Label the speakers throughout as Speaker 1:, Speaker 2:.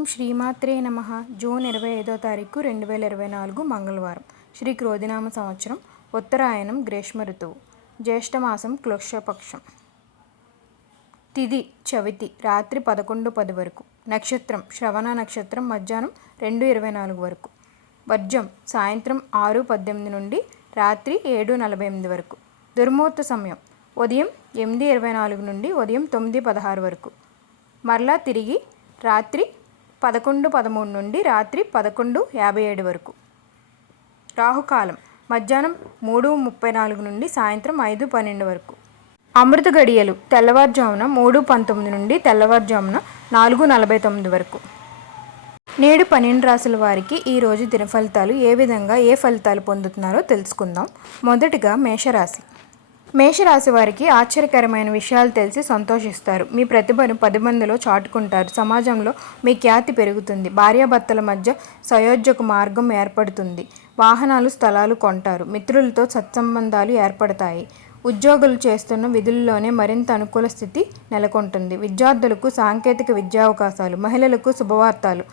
Speaker 1: ఓం శ్రీమాత్రే నమ. జూన్ ఇరవై ఐదో తారీఖు రెండు వేల ఇరవై నాలుగు మంగళవారం. శ్రీ క్రోధినామ సంవత్సరం ఉత్తరాయణం గ్రీష్మ ఋతువు. జ్యేష్ఠమాసం క్లుక్షపక్షం. తిది చవితి రాత్రి పదకొండు పది వరకు. నక్షత్రం శ్రవణ నక్షత్రం మధ్యాహ్నం రెండు ఇరవై నాలుగు వరకు. వర్జం సాయంత్రం ఆరు పద్దెనిమిది నుండి రాత్రి ఏడు నలభై ఎనిమిది వరకు. దుర్ముహూర్త సమయం ఉదయం ఎనిమిది ఇరవై నాలుగు నుండి ఉదయం తొమ్మిది పదహారు వరకు. మరలా తిరిగి రాత్రి పదకొండు పదమూడు నుండి రాత్రి పదకొండు యాభై ఏడు వరకు. రాహుకాలం మధ్యాహ్నం మూడు ముప్పై నాలుగు నుండి సాయంత్రం ఐదు పన్నెండు వరకు. అమృత గడియలు తెల్లవారుజామున మూడు పంతొమ్మిది నుండి తెల్లవారుజామున నాలుగు నలభై తొమ్మిది వరకు. నేడు పన్నెండు రాసుల వారికి ఈరోజు దిన ఫలితాలు ఏ విధంగా ఏ ఫలితాలు పొందుతున్నారో తెలుసుకుందాం. మొదటిగా మేషరాశి. మేషరాశి వారికి ఆశ్చర్యకరమైన విషయాలు తెలిసి సంతోషిస్తారు. మీ ప్రతిభను పది మందిలో చాటుకుంటారు. సమాజంలో మీ ఖ్యాతి పెరుగుతుంది. భార్యాభర్తల మధ్య సయోధ్యకు మార్గం ఏర్పడుతుంది. వాహనాలు స్థలాలు కొంటారు. మిత్రులతో సత్సంబంధాలు ఏర్పడతాయి. ఉద్యోగులు చేస్తున్న విధుల్లోనే మరింత అనుకూల స్థితి నెలకొంటుంది. విద్యార్థులకు సాంకేతిక విద్యా అవకాశాలు మహిళలకు శుభవార్తలు.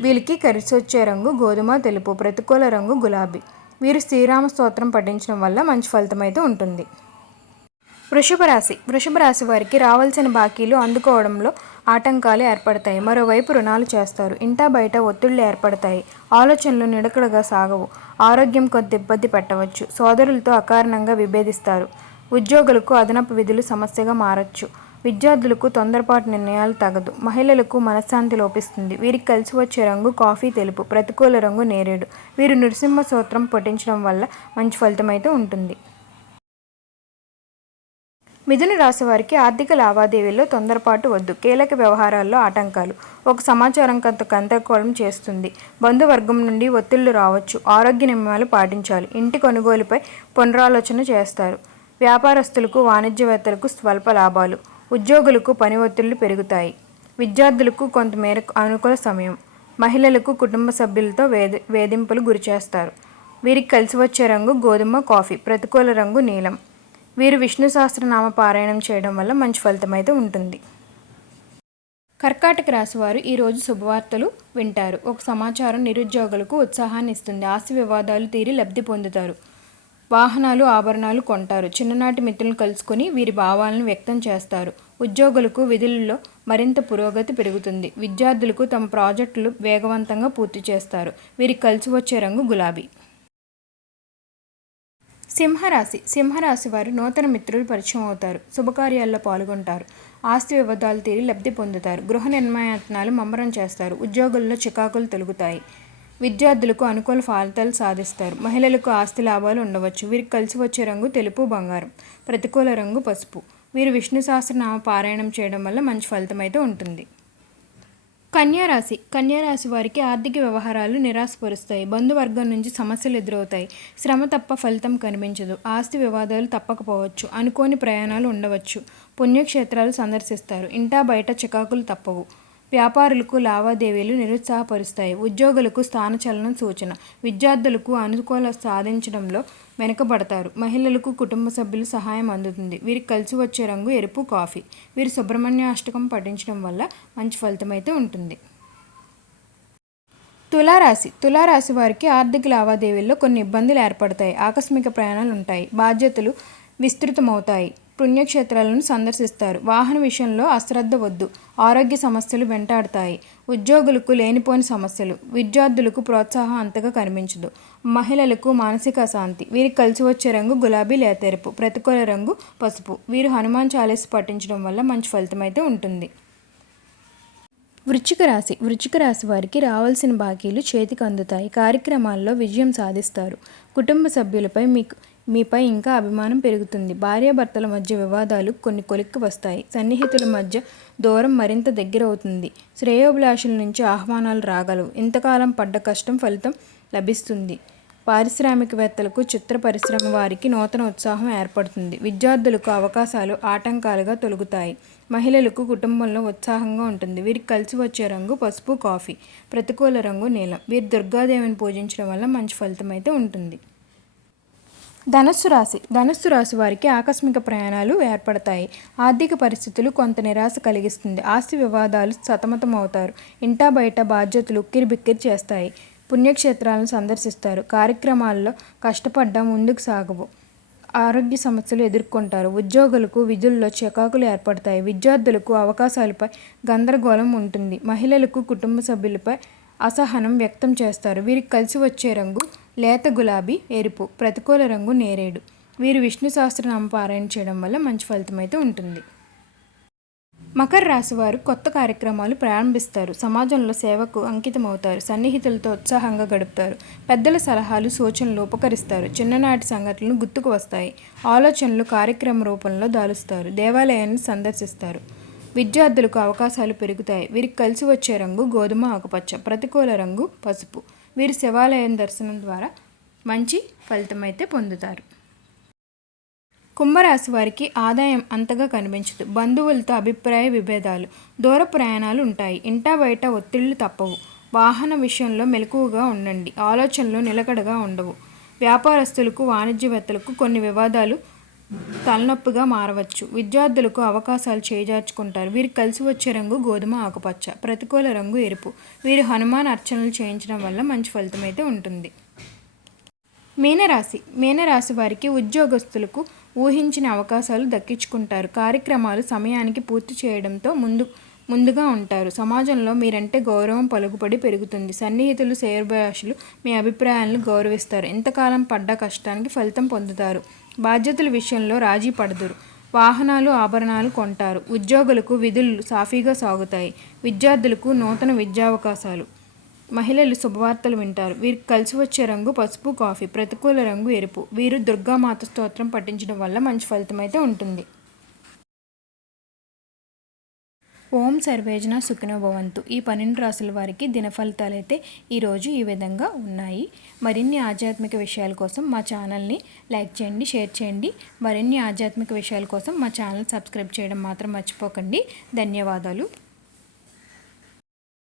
Speaker 1: వీరికి కలిసొచ్చే రంగు గోధుమ తెలుపు ప్రతికూల రంగు గులాబీ. వీరు శ్రీరామ స్తోత్రం పఠించడం వల్ల మంచి ఫలితం అయితే ఉంటుంది. వృషభ రాశి వృషభ రాశి వారికి రావాల్సిన బాకీలు అందుకోవడంలో ఆటంకాలు ఏర్పడతాయి. మరోవైపు రుణాలు చేస్తారు. ఇంటా బయట ఒత్తిళ్ళు ఏర్పడతాయి. ఆలోచనలు నిడకడగా సాగవు. ఆరోగ్యం కొద్ది ఇబ్బంది పెట్టవచ్చు. సోదరులతో అకారణంగా విభేదిస్తారు. ఉద్యోగులకు అదనపు విధులు సమస్యగా మారచ్చు. విద్యార్థులకు తొందరపాటు నిర్ణయాలు తగదు. మహిళలకు మనశ్శాంతి లోపిస్తుంది. వీరికి కలిసి వచ్చే రంగు కాఫీ తెలుపు. ప్రతికూల రంగు నేరేడు. వీరు నృసింహ సూత్రం పఠించడం వల్ల మంచి ఫలితం అయితే ఉంటుంది. మిథున రాశి వారికి ఆర్థిక లావాదేవీల్లో తొందరపాటు వద్దు. కీలక వ్యవహారాల్లో ఆటంకాలు. ఒక సమాచారం కొంత గందరగోళం చేస్తుంది. బంధువర్గం నుండి ఒత్తిళ్ళు రావచ్చు. ఆరోగ్య నియమాలు పాటించాలి. ఇంటి కొనుగోలుపై పునరాలోచన చేస్తారు. వ్యాపారస్తులకు వాణిజ్యవేత్తలకు స్వల్ప లాభాలు. ఉద్యోగులకు పని ఒత్తిళ్ళు పెరుగుతాయి. విద్యార్థులకు కొంతమేరకు అనుకూల సమయం. మహిళలకు కుటుంబ సభ్యులతో వేధి వేధింపులు గురిచేస్తారు. వీరికి కలిసి వచ్చే రంగు గోధుమ కాఫీ. ప్రతికూల రంగు నీలం. వీరు విష్ణు సహస్రనామ పారాయణం చేయడం వల్ల మంచి ఫలితం అయితే ఉంటుంది. కర్కాటక రాశి వారు ఈరోజు శుభవార్తలు వింటారు. ఒక సమాచారం నిరుద్యోగులకు ఉత్సాహాన్ని ఇస్తుంది. ఆస్తి వివాదాలు తీరి లబ్ధి పొందుతారు. వాహనాలు ఆభరణాలు కొంటారు. చిన్ననాటి మిత్రులను కలుసుకొని వీరి భావాలను వ్యక్తం చేస్తారు. ఉద్యోగులకు విధులలో మరింత పురోగతి పెరుగుతుంది. విద్యార్థులకు తమ ప్రాజెక్టులు వేగవంతంగా పూర్తి చేస్తారు. వీరికి కలిసి వచ్చే రంగు గులాబీ. సింహరాశి. సింహరాశి వారు నూతన మిత్రులు పరిచయం అవుతారు. శుభకార్యాల్లో పాల్గొంటారు. ఆస్తి వివాదాలు తీరి లబ్ధి పొందుతారు. గృహ నిర్మాయత్నాలు మమ్మరం చేస్తారు. ఉద్యోగుల్లో చికాకులు తొలుగుతాయి. విద్యార్థులకు అనుకూల ఫలితాలు సాధిస్తారు. మహిళలకు ఆస్తి లాభాలు ఉండవచ్చు. వీరికి కలిసి వచ్చే రంగు తెలుపు బంగారం. ప్రతికూల రంగు పసుపు. వీరు విష్ణు సహస్రనామ పారాయణం చేయడం వల్ల మంచి ఫలితం అయితే ఉంటుంది. కన్యారాశి. కన్యారాశి వారికి ఆర్థిక వ్యవహారాలు నిరాశపరుస్తాయి. బంధువర్గం నుంచి సమస్యలు ఎదురవుతాయి. శ్రమ తప్ప ఫలితం కనిపించదు. ఆస్తి వివాదాలు తప్పకపోవచ్చు. అనుకోని ప్రయాణాలు ఉండవచ్చు. పుణ్యక్షేత్రాలు సందర్శిస్తారు. ఇంటా బయట చికాకులు తప్పవు. వ్యాపారులకు లావాదేవీలు నిరుత్సాహపరుస్తాయి. ఉద్యోగులకు స్థానచలనం సూచన విద్యార్థులకు అనుకూల సాధించడంలో వెనుకబడతారు. మహిళలకు కుటుంబ సభ్యులు సహాయం అందుతుంది. వీరికి కలిసి వచ్చే రంగు ఎరుపు కాఫీ. వీరు సుబ్రహ్మణ్య అష్టకం పఠించడం వల్ల మంచి ఫలితం అయితే ఉంటుంది. తులారాశి. తులారాశి వారికి ఆర్థిక లావాదేవీల్లో కొన్ని ఇబ్బందులు ఏర్పడతాయి. ఆకస్మిక ప్రయాణాలు ఉంటాయి. బాధ్యతలు విస్తృతమవుతాయి. పుణ్యక్షేత్రాలను సందర్శిస్తారు. వాహన విషయంలో అశ్రద్ధ వద్దు. ఆరోగ్య సమస్యలు వెంటాడతాయి. ఉద్యోగులకు లేనిపోని సమస్యలు. విద్యార్థులకు ప్రోత్సాహం అంతగా కనిపించదు. మహిళలకు మానసిక అశాంతి. వీరికి కలిసి వచ్చే రంగు గులాబీ లేతెరుపు ప్రతికూల రంగు పసుపు. వీరు హనుమాన్ చాలీస్ పఠించడం వల్ల మంచి ఫలితం అయితే ఉంటుంది. వృచ్చిక రాశి. వృచ్చిక రాశి వారికి రావాల్సిన బాకీలు చేతికి అందుతాయి. కార్యక్రమాల్లో విజయం సాధిస్తారు. కుటుంబ సభ్యులపై మీకు మీపై ఇంకా అభిమానం పెరుగుతుంది. భార్యాభర్తల మధ్య వివాదాలు కొన్ని కొలిక్కి వస్తాయి. సన్నిహితుల మధ్య దూరం మరింత దగ్గర అవుతుంది. శ్రేయోభిలాషుల నుంచి ఆహ్వానాలు రాగలవు. ఇంతకాలం పడ్డ కష్టం ఫలితం లభిస్తుంది. పారిశ్రామికవేత్తలకు చిత్ర పరిశ్రమ వారికి నూతన ఉత్సాహం ఏర్పడుతుంది. విద్యార్థులకు అవకాశాలు ఆటంకాలుగా తొలుగుతాయి. మహిళలకు కుటుంబంలో ఉత్సాహంగా ఉంటుంది. వీరికి కలిసి వచ్చే రంగు పసుపు కాఫీ ప్రతికూల రంగు నీలం. వీరు దుర్గాదేవిని పూజించడం వల్ల మంచి ఫలితం అయితే ఉంటుంది. ధనుస్సు రాశి. ధనుస్సు రాశి వారికి ఆకస్మిక ప్రయాణాలు ఏర్పడతాయి. ఆర్థిక పరిస్థితులు కొంత నిరాశ కలిగిస్తుంది. ఆస్తి వివాదాలు సతమతం అవుతారు ఇంటా బయట బాధ్యతలు ఉక్కిరిబిక్కిరి చేస్తాయి. పుణ్యక్షేత్రాలను సందర్శిస్తారు. కార్యక్రమాల్లో కష్టపడ్డా ముందుకు సాగవు. ఆరోగ్య సమస్యలు ఎదుర్కొంటారు. ఉద్యోగులకు విధుల్లో చికాకులు ఏర్పడతాయి. విద్యార్థులకు అవకాశాలపై గందరగోళం ఉంటుంది. మహిళలకు కుటుంబ సభ్యులపై అసహనం వ్యక్తం చేస్తారు. వీరికి కలిసి వచ్చే రంగు లేత గులాబీ ఎరుపు ప్రతికూల రంగు నేరేడు. వీరు విష్ణు సహస్రనామ పారాయణ చేయడం వల్ల మంచి ఫలితం అయితే ఉంటుంది. మకర రాశి వారు కొత్త కార్యక్రమాలు ప్రారంభిస్తారు. సమాజంలో సేవకు అంకితమవుతారు. సన్నిహితులతో ఉత్సాహంగా గడుపుతారు. పెద్దల సలహాలు సూచనలు ఉపకరిస్తారు. చిన్ననాటి సంఘటనలు గుర్తుకు వస్తాయి. ఆలోచనలు కార్యక్రమ రూపంలో దాలుస్తారు. దేవాలయాన్ని సందర్శిస్తారు. విద్యార్థులకు అవకాశాలు పెరుగుతాయి. వీరికి కలిసి వచ్చే రంగు గోధుమ ఆకుపచ్చ ప్రతికూల రంగు పసుపు. వీరు శివాలయం దర్శనం ద్వారా మంచి ఫలితం అయితే పొందుతారు. కుంభరాశి వారికి ఆదాయం అంతగా కనిపించదు. బంధువులతో అభిప్రాయ విభేదాలు దూర ప్రయాణాలు ఉంటాయి. ఇంటా బయట ఒత్తిళ్ళు తప్పవు. వాహన విషయంలో మెలకువగా ఉండండి. ఆలోచనలు నిలకడగా ఉండవు. వ్యాపారస్తులకు వాణిజ్యవేత్తలకు కొన్ని వివాదాలు తలనొప్పిగా మారవచ్చు. విద్యార్థులకు అవకాశాలు చేజార్చుకుంటారు. వీరికి కలిసి వచ్చే రంగు గోధుమ ఆకుపచ్చ ప్రతికూల రంగు ఎరుపు. వీరు హనుమాన్ అర్చనలు చేయించడం వల్ల మంచి ఫలితం అయితే ఉంటుంది. మీనరాశి. మీనరాశి వారికి ఉద్యోగస్తులకు ఊహించిన అవకాశాలు దక్కించుకుంటారు. కార్యక్రమాలు సమయానికి పూర్తి చేయడంతో ముందు ముందుగా ఉంటారు. సమాజంలో మీరంటే గౌరవం పలుకుబడి పెరుగుతుంది. సన్నిహితులు శేర్భాషులు మీ అభిప్రాయాలను గౌరవిస్తారు. ఇంతకాలం పడ్డ కష్టానికి ఫలితం పొందుతారు. బాధ్యతల విషయంలో రాజీ పడదురు. వాహనాలు ఆభరణాలు కొంటారు. ఉద్యోగులకు విధులు సాఫీగా సాగుతాయి. విద్యార్థులకు నూతన విద్యావకాశాలు. మహిళలు శుభవార్తలు వింటారు. వీరికి కలిసి వచ్చే రంగు పసుపు కాఫీ ప్రతికూల రంగు ఎరుపు. వీరు దుర్గామాత స్తోత్రం పఠించడం వల్ల మంచి ఫలితం అయితే ఉంటుంది. ఓం సర్వేజన సుఖినో భవంతు. ఈ పన్నెండు రాసుల వారికి దినఫలితాలు అయితే ఈరోజు ఈ విధంగా ఉన్నాయి. మరిన్ని ఆధ్యాత్మిక విషయాల కోసం మా ఛానల్ని లైక్ చేయండి షేర్ చేయండి. మరిన్ని ఆధ్యాత్మిక విషయాల కోసం మా ఛానల్ సబ్స్క్రైబ్ చేయడం మాత్రం మర్చిపోకండి. ధన్యవాదాలు.